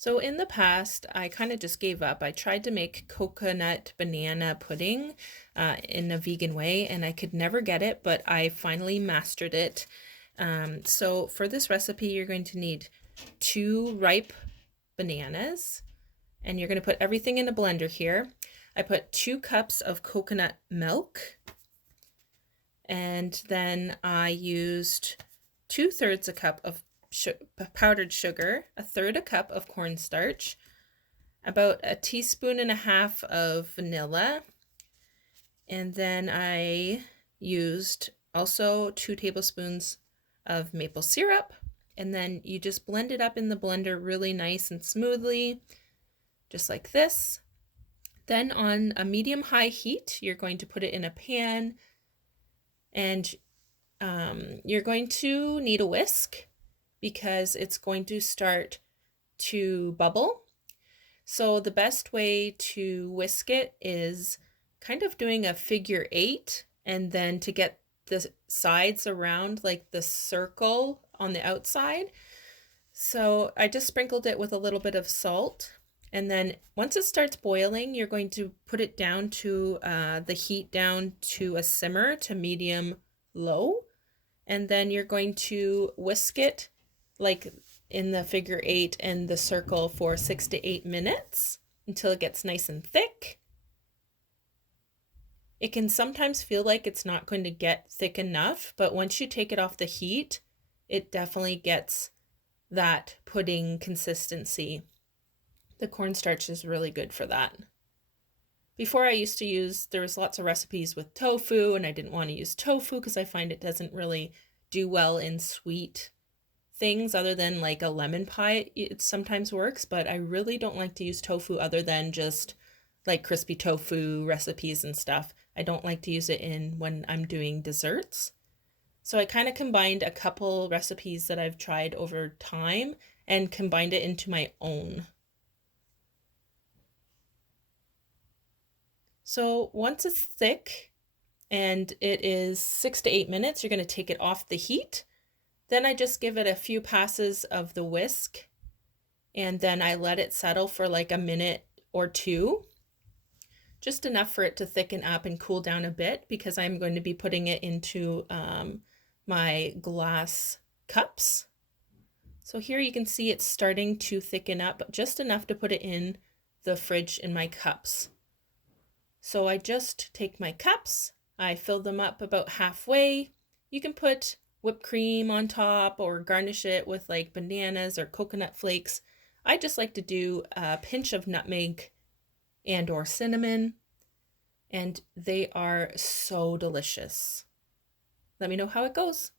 So in the past, I kind of just gave up. I tried to make coconut banana pudding in a vegan way, and I could never get it, but I finally mastered it. So for this recipe, you're going to need 2 ripe bananas, and you're going to put everything in a blender here. I put 2 cups of coconut milk, and then I used 2/3 a cup of powdered sugar, a third a cup of cornstarch, about a teaspoon and a half of vanilla, and then I used also 2 tablespoons of maple syrup, and then you just blend it up in the blender really nice and smoothly, just like this. Then on a medium-high heat, you're going to put it in a pan, and you're going to need a whisk because it's going to start to bubble. So the best way to whisk it is kind of doing a figure 8, and then to get the sides around like the circle on the outside. So I just sprinkled it with a little bit of salt. And then once it starts boiling, you're going to put it down to the heat down to a simmer to medium low. And then you're going to whisk it like in the figure 8 and the circle for 6 to 8 minutes until it gets nice and thick. It can sometimes feel like it's not going to get thick enough, but once you take it off the heat, it definitely gets that pudding consistency. The cornstarch is really good for that. Before there was lots of recipes with tofu, and I didn't want to use tofu because I find it doesn't really do well in sweet things other than like a lemon pie. It sometimes works, but I really don't like to use tofu other than just like crispy tofu recipes and stuff. I don't like to use it in when I'm doing desserts. So I kind of combined a couple recipes that I've tried over time and combined it into my own. So once it's thick and it is 6 to 8 minutes, you're going to take it off the heat. Then I just give it a few passes of the whisk, and then I let it settle for like a minute or two, just enough for it to thicken up and cool down a bit, because I'm going to be putting it into my glass cups. So here you can see it's starting to thicken up, just enough to put it in the fridge in my cups. So I just take my cups, I fill them up about halfway. You can put whipped cream on top or garnish it with like bananas or coconut flakes. I just like to do a pinch of nutmeg and or cinnamon, and they are so delicious. Let me know how it goes.